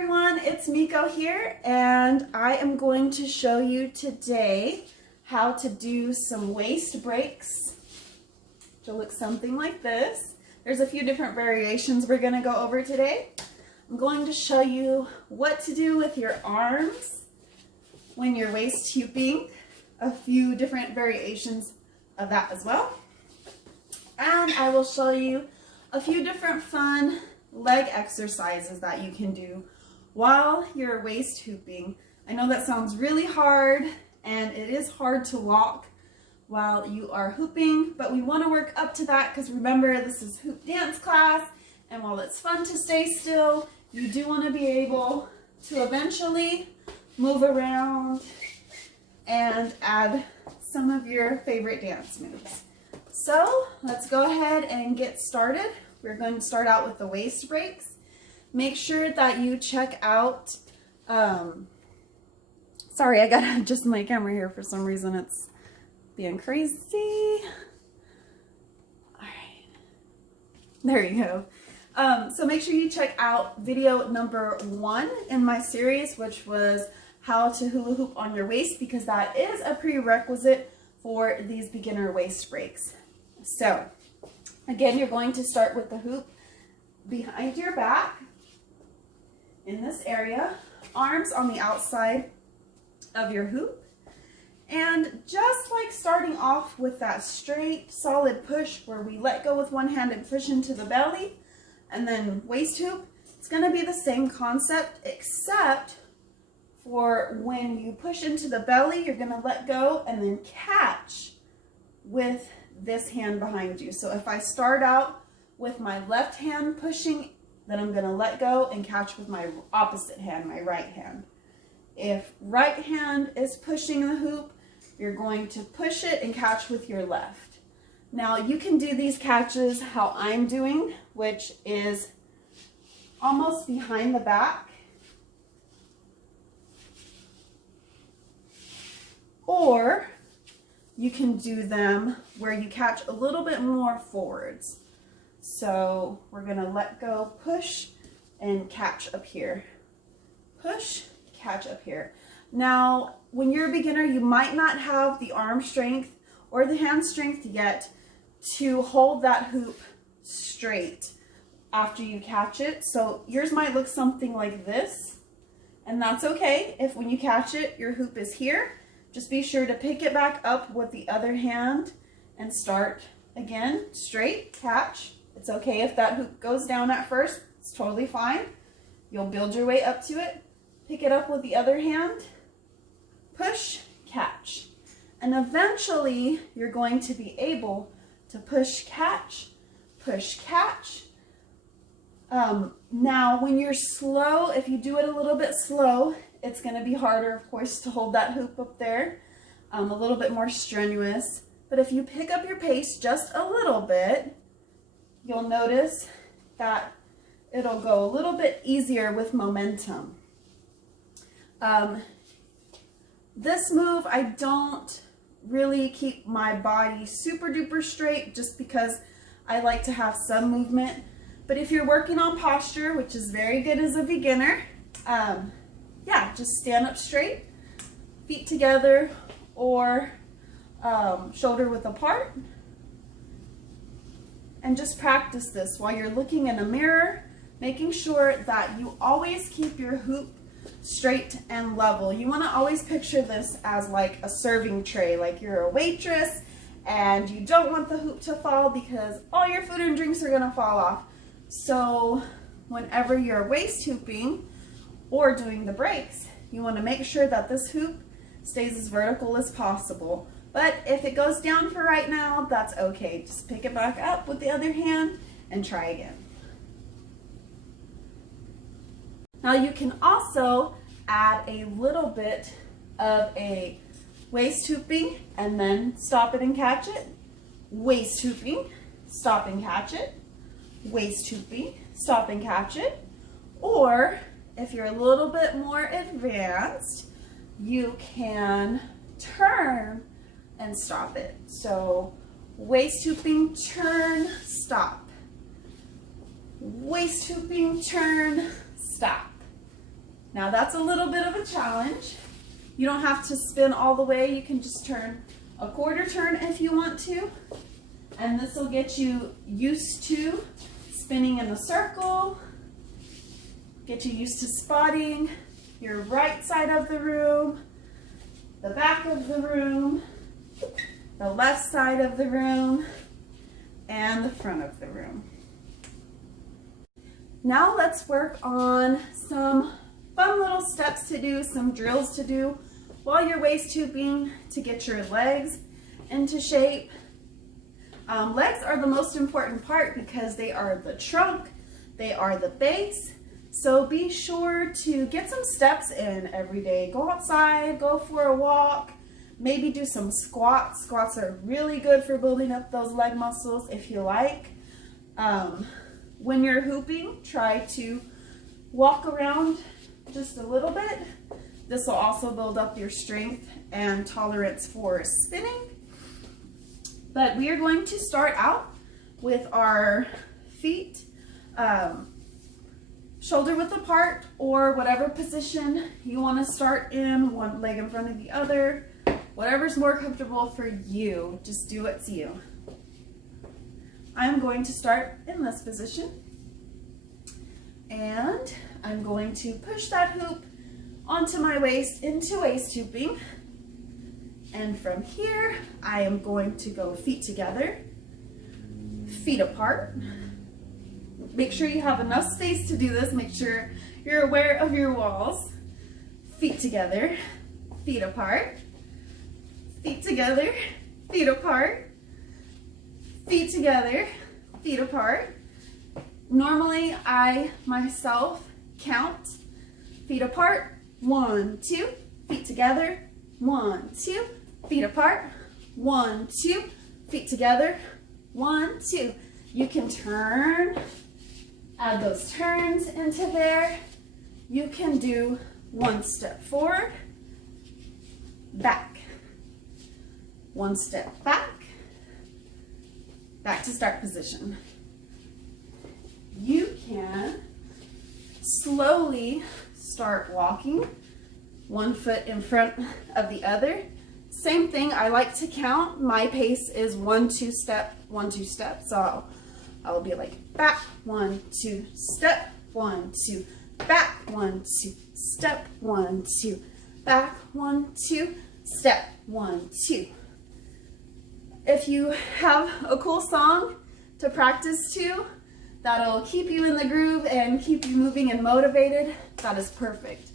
everyone, it's Meeko here, and I am going to show you today how to do some waist breaks to look something like this. There's a few different variations we're going to go over today. I'm going to show you what to do with your arms when you're waist hooping, a few different variations of that as well. And I will show you a few different fun leg exercises that you can do while you're waist hooping. I know that sounds really hard, and it is hard to walk while you are hooping, but we want to work up to that because remember, this is hoop dance class, and while it's fun to stay still, you do want to be able to eventually move around and add some of your favorite dance moves. So let's go ahead and get started. We're going to start out with the waist breaks. Make sure that you check out, sorry, I gotta adjust my camera here for some reason. It's being crazy. All right, there you go. So make sure you check out video number 1 in my series, which was how to hula hoop on your waist, because that is a prerequisite for these beginner waist breaks. So again, you're going to start with the hoop behind your back in this area, arms on the outside of your hoop. And just like starting off with that straight, solid push where we let go with one hand and push into the belly and then waist hoop, it's going to be the same concept, except for when you push into the belly, you're going to let go and then catch with this hand behind you. So if I start out with my left hand pushing, then I'm going to let go and catch with my opposite hand, my right hand. If right hand is pushing the hoop, you're going to push it and catch with your left. Now you can do these catches how I'm doing, which is almost behind the back, or you can do them where you catch a little bit more forwards. So we're gonna let go, push, and catch up here. Push, catch up here. Now, when you're a beginner, you might not have the arm strength or the hand strength yet to hold that hoop straight after you catch it. So yours might look something like this, and that's okay if when you catch it, your hoop is here. Just be sure to pick it back up with the other hand and start again, straight, catch. It's okay if that hoop goes down at first, it's totally fine. You'll build your way up to it, pick it up with the other hand, push, catch. And eventually you're going to be able to push, catch, push, catch. Now when you're slow, if you do it a little bit slow, it's going to be harder, of course, to hold that hoop up there, a little bit more strenuous. But if you pick up your pace just a little bit, you'll notice that it'll go a little bit easier with momentum. This move, I don't really keep my body super duper straight just because I like to have some movement. But if you're working on posture, which is very good as a beginner, yeah, just stand up straight, feet together, or shoulder width apart. And just practice this while you're looking in a mirror, making sure that you always keep your hoop straight and level. You want to always picture this as like a serving tray, like you're a waitress and you don't want the hoop to fall because all your food and drinks are going to fall off. So whenever you're waist hooping or doing the breaks, you want to make sure that this hoop stays as vertical as possible. But if it goes down for right now, that's okay. Just pick it back up with the other hand and try again. Now you can also add a little bit of a waist hooping and then stop it and catch it. Waist hooping, stop and catch it. Waist hooping, stop and catch it. Or if you're a little bit more advanced, you can turn and stop it. So waist hooping, turn, stop. Waist hooping, turn, stop. Now that's a little bit of a challenge. You don't have to spin all the way. You can just turn a quarter turn if you want to. And this will get you used to spinning in a circle, get you used to spotting your right side of the room, the back of the room, the left side of the room, and the front of the room. Now let's work on some fun little steps to do, some drills to do while you're waist tubing to get your legs into shape. Legs are the most important part because they are the trunk, they are the base. So be sure to get some steps in every day. Go outside, go for a walk, maybe do some squats. Squats are really good for building up those leg muscles if you like. When you're hooping, try to walk around just a little bit. This will also build up your strength and tolerance for spinning. But we are going to start out with our feet shoulder width apart, or whatever position you want to start in, one leg in front of the other, whatever's more comfortable for you, just do what's you. I'm going to start in this position, and I'm going to push that hoop onto my waist into waist hooping, and from here I am going to go feet together, feet apart. Make sure you have enough space to do this. Make sure you're aware of your walls. Feet together, feet apart, feet together, feet apart, feet together, feet apart. Normally, I myself count feet apart, 1, 2, feet together, 1, 2, feet apart, 1, 2, feet together, 1, 2. You can turn, add those turns into there. You can do one step forward, back, one step back, back to start position. You can slowly start walking, one foot in front of the other. Same thing, I like to count. My pace is 1, 2 step, 1, 2 step. So I'll be like back, 1, 2 step, 1, 2, back, 1, 2 step, 1, 2, back, 1, 2 step, 1, 2. If you have a cool song to practice to, that'll keep you in the groove and keep you moving and motivated, that is perfect.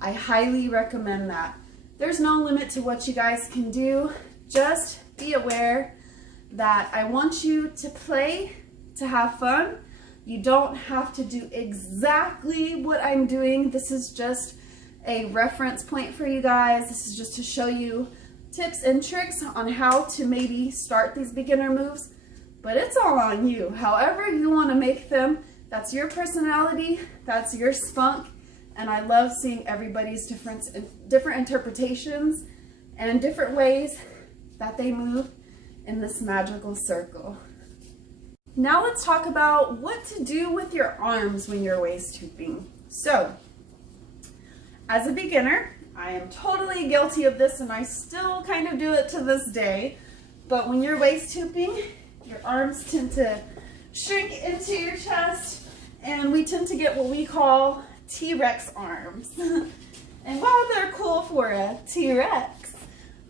I highly recommend that. There's no limit to what you guys can do. Just be aware that I want you to play, to have fun. You don't have to do exactly what I'm doing. This is just a reference point for you guys. This is just to show you tips and tricks on how to maybe start these beginner moves, but it's all on you. However you want to make them, that's your personality, that's your spunk, and I love seeing everybody's different interpretations and different ways that they move in this magical circle. Now let's talk about what to do with your arms when you're waist hooping. So, as a beginner, I am totally guilty of this and I still kind of do it to this day, but when you're waist hooping, your arms tend to shrink into your chest and we tend to get what we call T-Rex arms. And while they're cool for a T-Rex,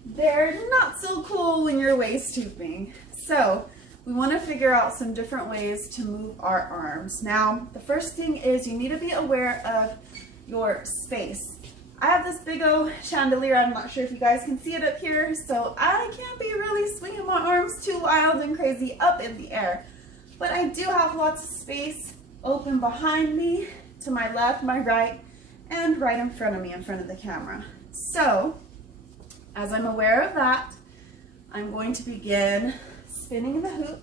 they're not so cool when you're waist hooping. So we want to figure out some different ways to move our arms. Now, the first thing is you need to be aware of your space. I have this big old chandelier. I'm not sure if you guys can see it up here, so I can't be really swinging my arms too wild and crazy up in the air. But I do have lots of space open behind me, to my left, my right, and right in front of me, in front of the camera. So, as I'm aware of that, I'm going to begin spinning the hoop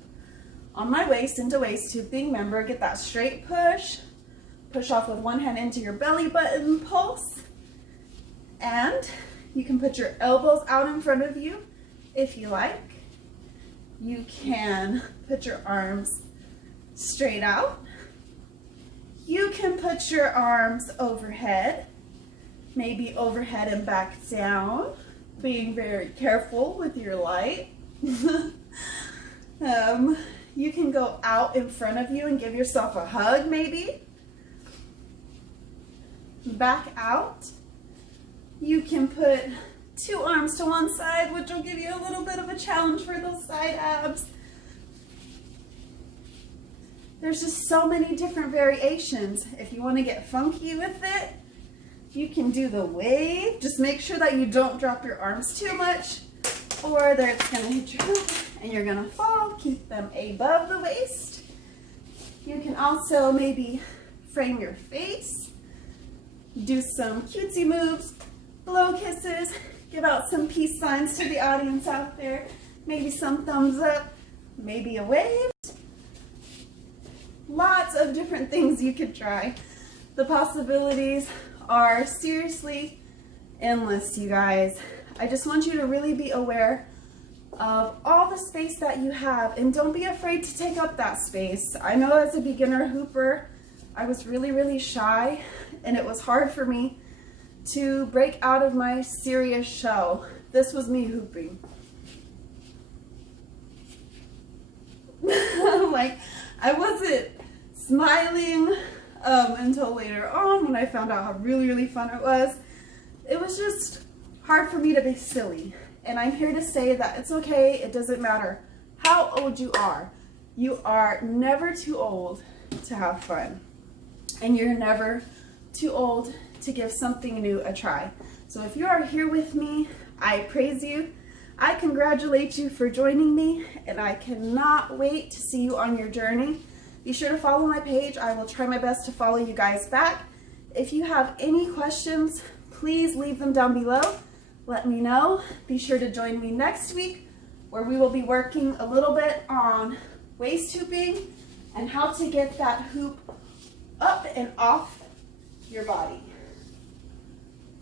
on my waist into waist hooping. Remember, get that straight push. Push off with one hand into your belly button pulse. And you can put your elbows out in front of you if you like. You can put your arms straight out. You can put your arms overhead. maybe overhead and back down, being very careful with your light. You can go out in front of you and give yourself a hug maybe. Back out. You can put 2 arms to one side, which will give you a little bit of a challenge for those side abs. There's just so many different variations. If you want to get funky with it, you can do the wave. Just make sure that you don't drop your arms too much, or it's going to hit your hoop and you're going to fall. Keep them above the waist. You can also maybe frame your face, do some cutesy moves, blow kisses, give out some peace signs to the audience out there, maybe some thumbs up, maybe a wave. Lots of different things you could try. The possibilities are seriously endless, you guys. I just want you to really be aware of all the space that you have, and don't be afraid to take up that space. I know as a beginner hooper, I was really shy, and it was hard for me to break out of my serious shell. This was me hooping. Like, I wasn't smiling until later on when I found out how really fun it was. It was just hard for me to be silly. And I'm here to say that it's okay. It doesn't matter how old you are. You are never too old to have fun. And you're never too old to give something new a try. So if you are here with me, I praise you. I congratulate you for joining me, and I cannot wait to see you on your journey. Be sure to follow my page. I will try my best to follow you guys back. If you have any questions, please leave them down below. Let me know. Be sure to join me next week, where we will be working a little bit on waist hooping and how to get that hoop up and off your body.